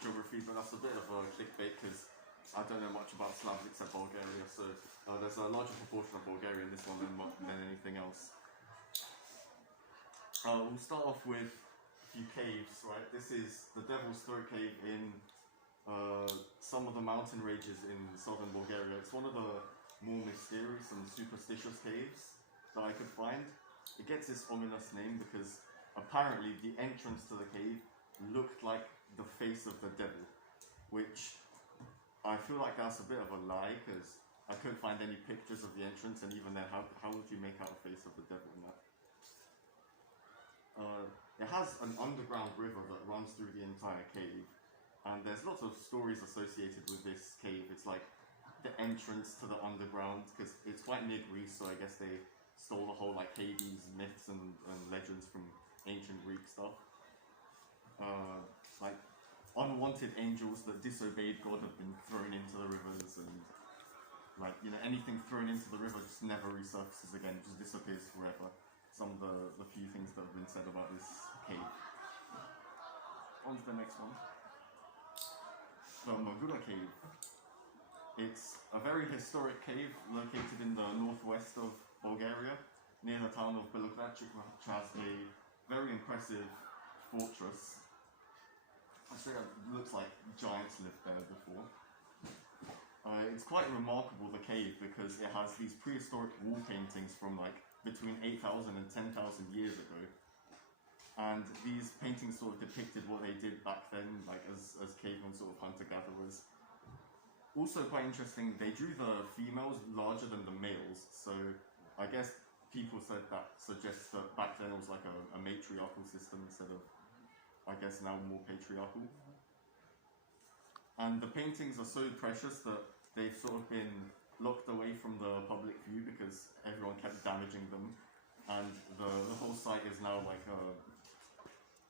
geography, but that's a bit of a clickbait because I don't know much about Slavic except Bulgaria, so there's a larger proportion of Bulgaria in this one than anything else. We'll start off with a few caves, right? This is the Devil's Throat Cave in some of the mountain ranges in southern Bulgaria. It's one of the more mysterious and superstitious caves that I could find. It gets this ominous name because apparently the entrance to the cave looked like the face of the devil, which I feel like that's a bit of a lie because I couldn't find any pictures of the entrance, and even then, how would you make out a face of the devil in that? It has an underground river that runs through the entire cave, and there's lots of stories associated with this cave. It's like the entrance to the underground, because it's quite near Greece, so I guess they stole the whole like Hades myths and legends from ancient Greek stuff. Like unwanted angels that disobeyed God have been thrown into the rivers, and like, you know, anything thrown into the river just never resurfaces again, just disappears forever. Some of the few things that have been said about this cave. On to the next one. The Mogula Cave. It's a very historic cave located in the northwest of Bulgaria, near the town of Belogradchik, which has a very impressive fortress. Actually, it looks like giants lived there before. It's quite remarkable, the cave, because it has these prehistoric wall paintings from like between 8,000 and 10,000 years ago. And these paintings sort of depicted what they did back then, like as cavemen, sort of hunter-gatherers. Also quite interesting, they drew the females larger than the males, so I guess people said that suggests that back then it was like a matriarchal system instead of, I guess, now more patriarchal. And the paintings are so precious that they've sort of been locked away from the public view because everyone kept damaging them. And the whole site is now like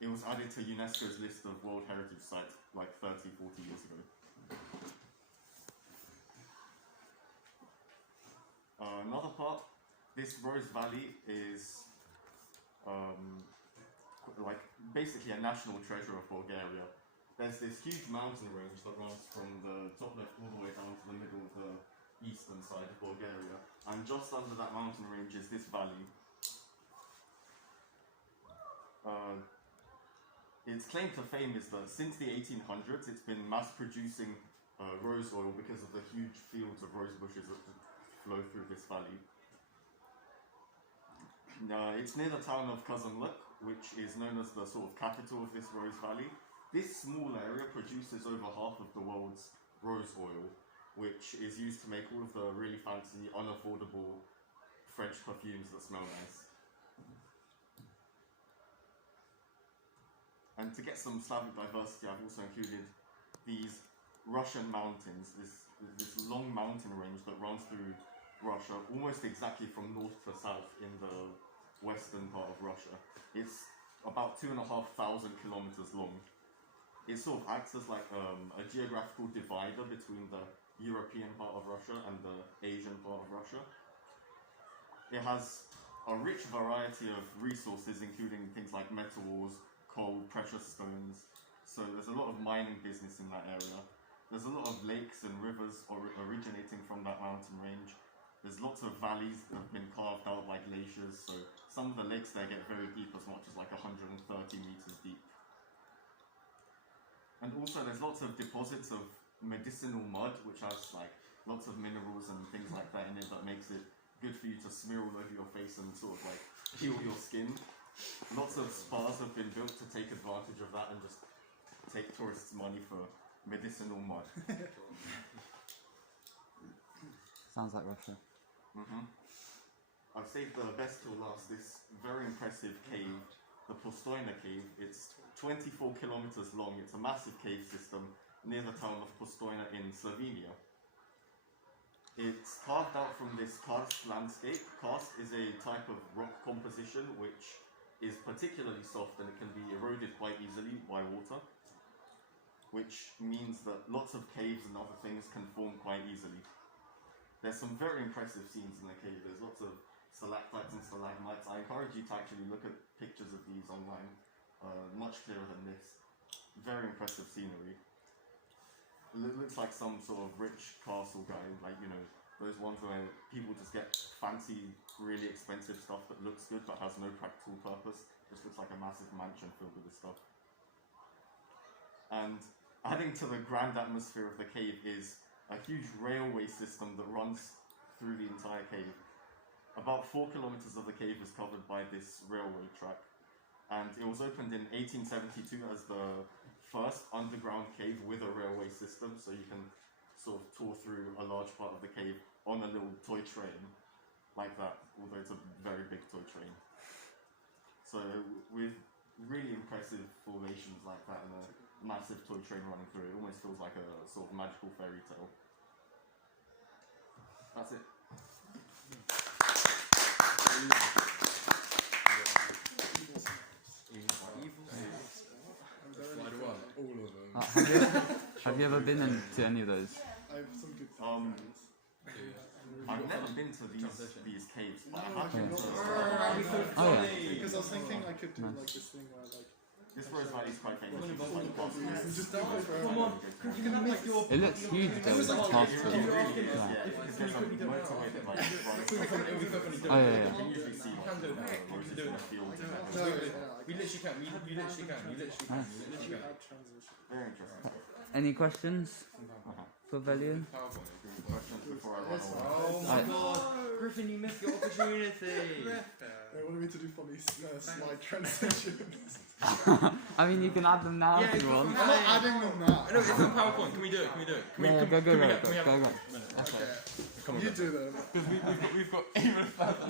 it was added to UNESCO's list of World Heritage Sites like 30, 40 years ago. Another part, this Rose Valley is like basically a national treasure of Bulgaria. There's this huge mountain range that runs from the top left all the way down to the middle of the eastern side of Bulgaria, and just under that mountain range is this valley. Its claim to fame is that since the 1800s it's been mass producing rose oil because of the huge fields of rose bushes that flow through this valley. It's near the town of Kazanluk, which is known as the sort of capital of this rose valley. This small area produces over half of the world's rose oil, which is used to make all of the really fancy, unaffordable French perfumes that smell nice. And to get some Slavic diversity, I've also included these Russian mountains, this long mountain range that runs through Russia, almost exactly from north to south in the western part of Russia. It's about 2,500 kilometers long. It sort of acts as like a geographical divider between the European part of Russia and the Asian part of Russia. It has a rich variety of resources, including things like metal ores, coal, precious stones. So there's a lot of mining business in that area. There's a lot of lakes and rivers originating from that mountain range. There's lots of valleys that have been carved out by glaciers, so some of the lakes there get very deep, as much as like 130 meters deep. And also there's lots of deposits of medicinal mud, which has like lots of minerals and things like that in it that makes it good for you to smear all over your face and sort of like heal your skin. Lots of spas have been built to take advantage of that and just take tourists' money for medicinal mud. Sounds like Russia. I've saved the best till last, this very impressive cave, the Postoyna Cave. It's 24 kilometers long. It's a massive cave system near the town of Postoyna in Slovenia. It's carved out from this karst landscape. Karst is a type of rock composition which is particularly soft and it can be eroded quite easily by water, which means that lots of caves and other things can form quite easily. There's some very impressive scenes in the cave. There's lots of stalactites and stalagmites. I encourage you to actually look at pictures of these online, much clearer than this. Very impressive scenery. It looks like some sort of rich castle guy, like, you know, those ones where people just get fancy, really expensive stuff that looks good but has no practical purpose. Just looks like a massive mansion filled with this stuff. And adding to the grand atmosphere of the cave is a huge railway system that runs through the entire cave. About 4 kilometers of the cave is covered by this railway track. And it was opened in 1872 as the first underground cave with a railway system, so you can sort of tour through a large part of the cave on a little toy train, like that, although it's a very big toy train. So with really impressive formations like that and a massive toy train running through, it almost feels like a sort of magical fairy tale. That's it. Have you ever been into any of those? I have some good I've never been to these caves, but I have been to because I was thinking I could do like this thing where like this Rose Valley is quite famous. It's like just don't go for it. It looks huge though, it's past it. yeah, because there's a motorway that like runs. Oh yeah, You can usually see like roses in the fields. We literally can. You literally can. Very interesting. Any questions for Velian? Questions before I run away? Oh my god, Griffin, you missed your opportunity. They wanted me to do funny slide transitions. I mean, you can add them now if you want. I'm not adding them now. No, it's on PowerPoint. Can we do it? Yeah, go. Okay. You do them. We've got even further.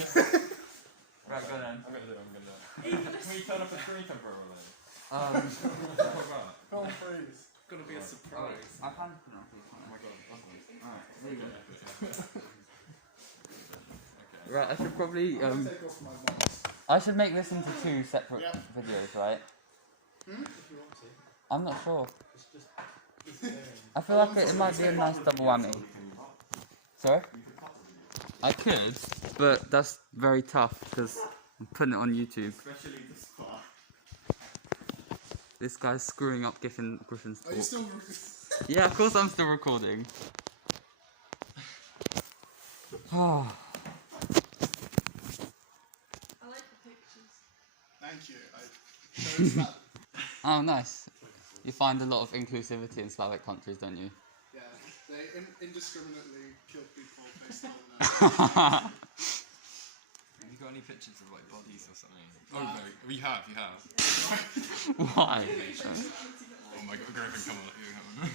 Right, go then. I'm gonna do it. Can we turn off the screen temporarily? Can't freeze. Gonna be a surprise. I can. Oh my god, Alright, there you go. okay. Right, I should probably Take off my mask. I should make this into 2 separate Yep. videos, right? If you want to. I'm not sure. I feel like it might be a nice double whammy. Sorry? I could, but that's very tough because I'm putting it on YouTube. Especially this part. This guy's screwing up Griffin's Are you talk. still? Yeah, of course I'm still recording. Oh. I like the pictures. Thank you. I noticed that. Oh, nice. You find a lot of inclusivity in Slavic countries, don't you? Yeah, they indiscriminately kill people based on. Have you got any pictures of like bodies or something? Oh no, you have. Why? Oh my god, Griffin, come on.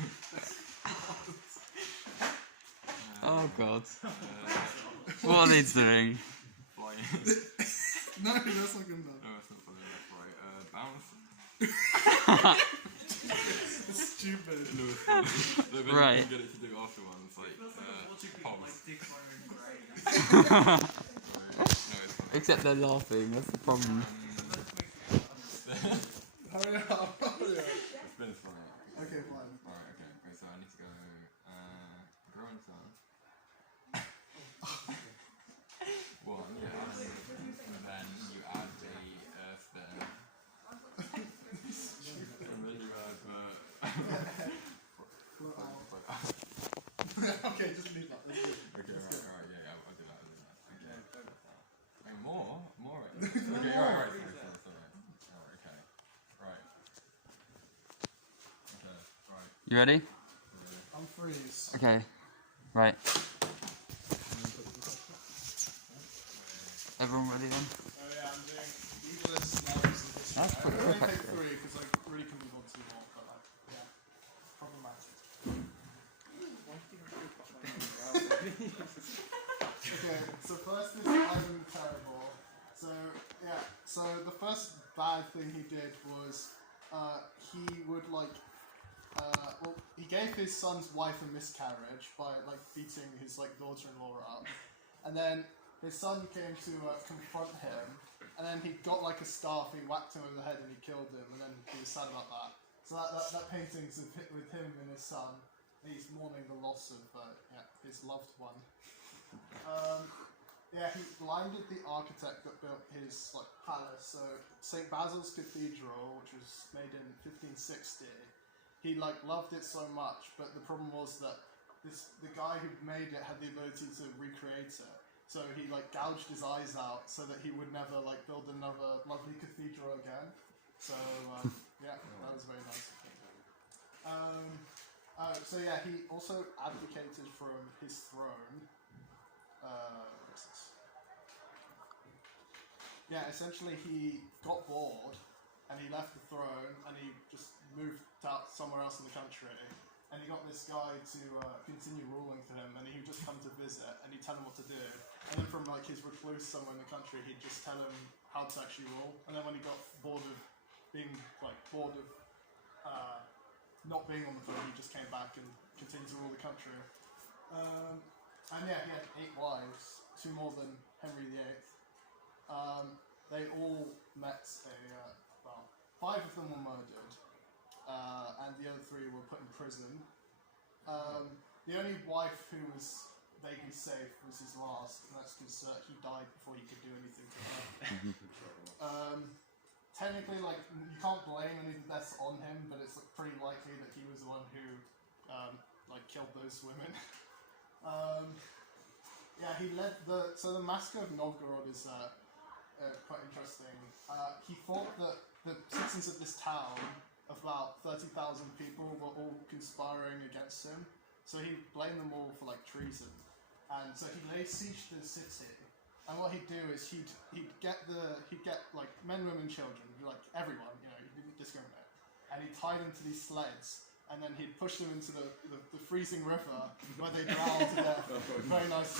Oh god. What are they doing? Flying. No, that's not good enough. No, it's not flying left, right. Bounce. It's stupid. No, but Right. you can get it to do afterwards, like pulse. No, it's fine. Except they're laughing, that's the problem. Hurry up. It's been funny. Okay, fine. Alright, okay, so I need to go grow and sun. One, yes. And then you add the earth there. And then you add Okay, just leave that. Let's do it. okay, alright, yeah, I'll do that. Okay. And more? Okay, alright, sorry. Alright, okay. Right. Okay, right. You ready? I'm freeze. Okay. Right. Everyone ready then? Oh yeah, I'm doing English, Slavic, and history. That's pretty I quick, only take actually. 3 because I really couldn't be bothered too long, but like, yeah, problematic. Okay, so first is Ivan Terrible. So yeah, so the first bad thing he did was he would like well, he gave his son's wife a miscarriage by like beating his like daughter-in-law up, and then his son came to confront him, and then he got like a staff, he whacked him over the head and he killed him, and then he was sad about that. So that painting's with him and his son. He's mourning the loss of his loved one. Yeah, he blinded the architect that built his like palace. So St. Basil's Cathedral, which was made in 1560, he like loved it so much, but the problem was that the guy who made it had the ability to recreate it. So he like gouged his eyes out so that he would never like build another lovely cathedral again. So yeah, that was very nice. So yeah, he also abdicated from his throne. What's this? Yeah, essentially he got bored and he left the throne and he just moved out somewhere else in the country. And he got this guy to continue ruling for him, and he would just come to visit and he'd tell him what to do. And then from like his recluse somewhere in the country, he'd just tell him how to actually rule. And then when he got bored of not being on the throne, he just came back and continued to rule the country. And yeah, he had 8 wives, 2 more than Henry VIII. They all met well, 5 of them were murdered, and the other 3 were put in prison. The only wife who was vaguely safe was his last, and that's because he died before he could do anything to her. Technically, like, you can't blame any of the deaths on him, but it's like, pretty likely that he was the one who like killed those women. Yeah, he led the massacre of Novgorod is quite interesting. He thought that the citizens of this town, of about 30,000 people, were all conspiring against him. So he blamed them all for like treason, and so he laid siege to the city. And what he'd do is he'd get like men, women, children, like everyone, you know, he didn't discriminate, and he'd tie them to these sleds, and then he'd push them into the freezing river where they drowned to death. Very nice.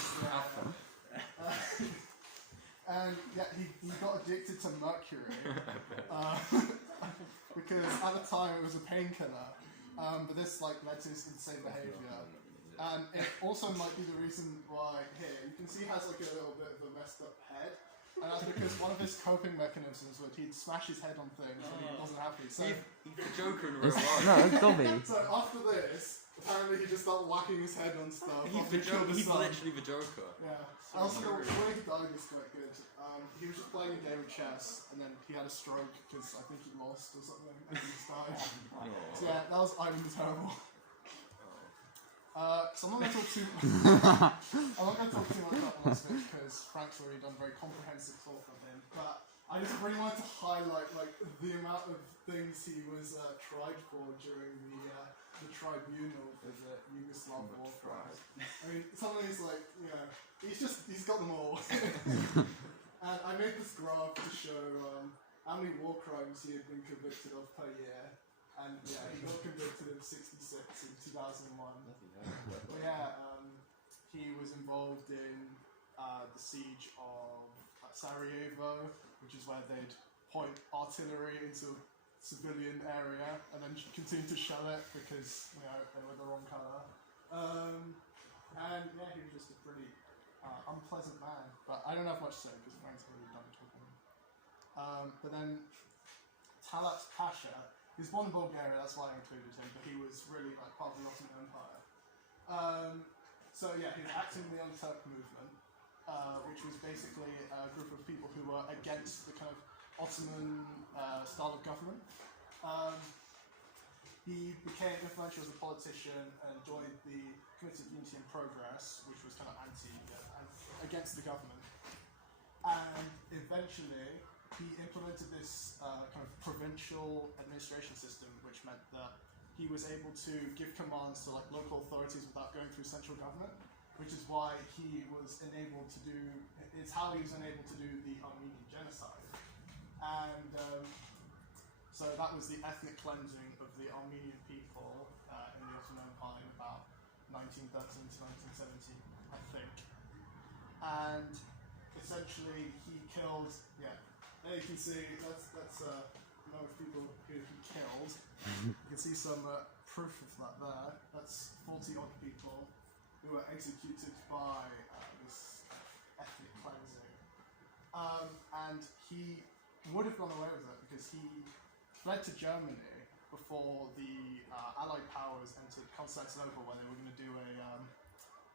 And yeah, he got addicted to mercury because at the time it was a painkiller, but this like led to his insane behaviour. And it also might be the reason why here you can see he has like a little bit of a messed up head, and that's because one of his coping mechanisms was he'd smash his head on things when he wasn't happy. So He's the Joker in real life. No, it's Dobby. so after this, apparently he just started whacking his head on stuff. He's literally the Joker. Yeah. Also, the way he died was quite good. He was just playing a game of chess, and then he had a stroke because I think he lost or something, and he just died. So yeah, that was Ivan the Terrible. So I'm not going to talk too much about Milosevic because Frank's already done a very comprehensive talk on him, but I just really wanted to highlight like the amount of things he was tried for during the tribunal for the Yugoslav war crimes. I mean, some of these like, you know, he's got them all. And I made this graph to show how many war crimes he had been convicted of per year. And yeah, he got convicted of 66 in 2001. But yeah, he was involved in the siege of Sarajevo, which is where they'd point artillery into a civilian area and then continue to shell it because, you know, they were the wrong colour. And yeah, he was just a pretty unpleasant man. But I don't have much to say because Frank's already done talking. But then Talat Pasha. He was born in Bulgaria, that's why I included him, but he was really like part of the Ottoman Empire. So yeah, he was acting in the Young Turk movement, which was basically a group of people who were against the kind of Ottoman style of government. He became influential as a politician and joined the Committee of Unity and Progress, which was kind of against the government. And eventually, he implemented this kind of provincial administration system, which meant that he was able to give commands to like local authorities without going through central government, which is why he was enabled to do. It's how he was enabled to do the Armenian genocide, and so that was the ethnic cleansing of the Armenian people in the Ottoman Empire in about 1913 to 1917, I think, and essentially he killed. Yeah. There you can see, that's the number of people who he killed. You can see some proof of that there. That's 40 odd people who were executed by this ethnic cleansing. And he would have gone away with it because he fled to Germany before the Allied powers entered Constantinople when they were going to do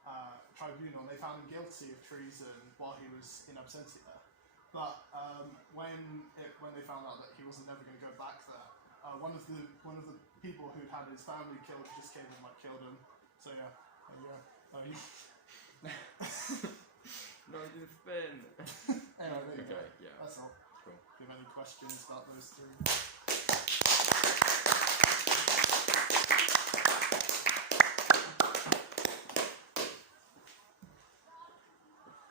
a tribunal. They found him guilty of treason while he was in absentia. But when they found out that he wasn't never going to go back there, one of the people who had his family killed just came and like killed him. So yeah, there you go. No, I didn't spin. Anyway, there you go. Okay, yeah. That's all. Cool. Do you have any questions about those three?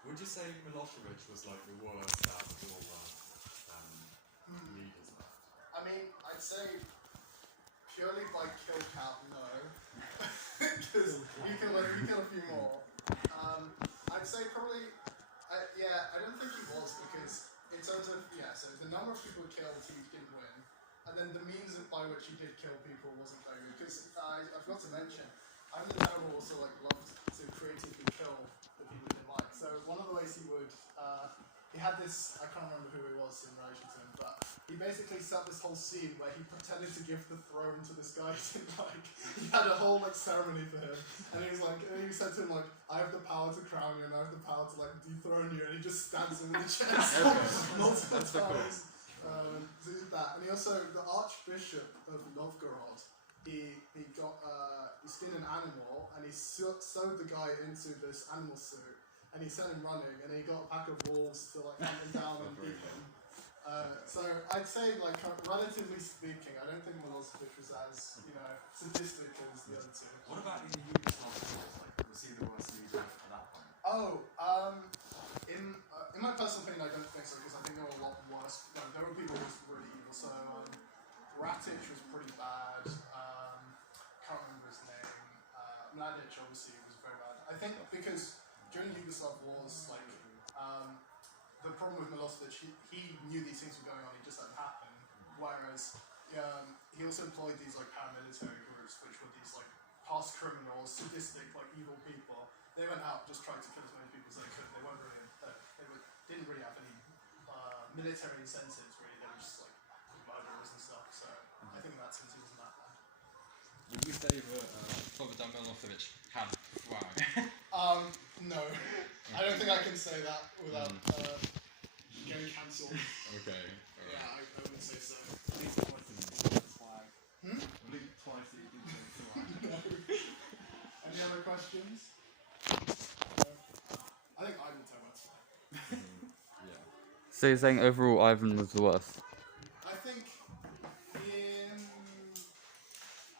Would you say Milosevic was like the worst out of all leaders? I mean, I'd say purely by kill count, no, because you kill a few more. I'd say probably, I don't think he was, because in terms of so the number of people killed, he did win, and then the means by which he did kill people wasn't very good. Because I forgot to mention, I'm the general also like loved to creatively kill the people he didn't like. So one of the ways he would, he had this, I can't remember who it was in relation to him, but he basically set up this whole scene where he pretended to give the throne to this guy he didn't like. He had a whole like ceremony for him, and he was like, and he said to him like, I have the power to crown you, and I have the power to like dethrone you, and he just stabs him in the chest multiple times. So he did that, and he also, the Archbishop of Novgorod, he skinned an animal, and he sewed the guy into this animal suit, and he sent him running, and he got a pack of wolves to like hunt him down and beat him. So I'd say, like, relatively speaking, I don't think Milosevic was as, sadistic as the other two. What about in the Yugoslav wars? Like, was he the worst leader at that point? Oh, in my personal opinion, I don't think so, because I think there were a lot worse. No, there were people who were really evil. So Ratic was pretty bad. Can't remember his name. Mladic obviously was very bad. I think because during the Yugoslav wars, like, the problem with Milosevic, he knew these things were going on, he just let them happen. Whereas he also employed these like paramilitary groups, which were these like past criminals, sadistic, like evil people. They went out just trying to kill as many people as they could. They weren't really, didn't really have any military incentives. Really, they were just like murderers and stuff. So I think in that sense he wasn't that bad. Would you say that Slobodan Milosevic had swag? No. I don't think I can say that without getting cancelled. Okay. Yeah, I wouldn't say so. Any other questions? I think Ivan said that's fine. Yeah. So you're saying overall Ivan was the worst? I think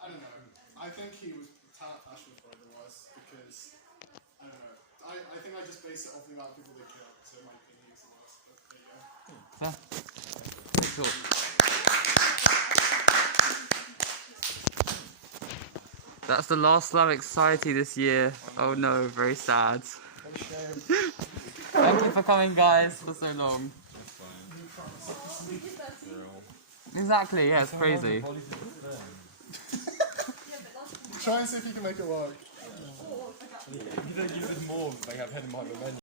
I don't know. I think he was talent fashion was probably the worst because I don't know. I think I just base it off the amount of people they killed, so in my opinion he was the worst. But there you go. Fair. Cool. That's the last Slavic society this year. Oh no, very sad. Thank you for coming, guys, for so long. That's fine. We did that too. Exactly, yeah, it's crazy. Yeah, but last Try and see if you can make it work. oh, I forgot. You don't use it more, they have hidden behind the menu.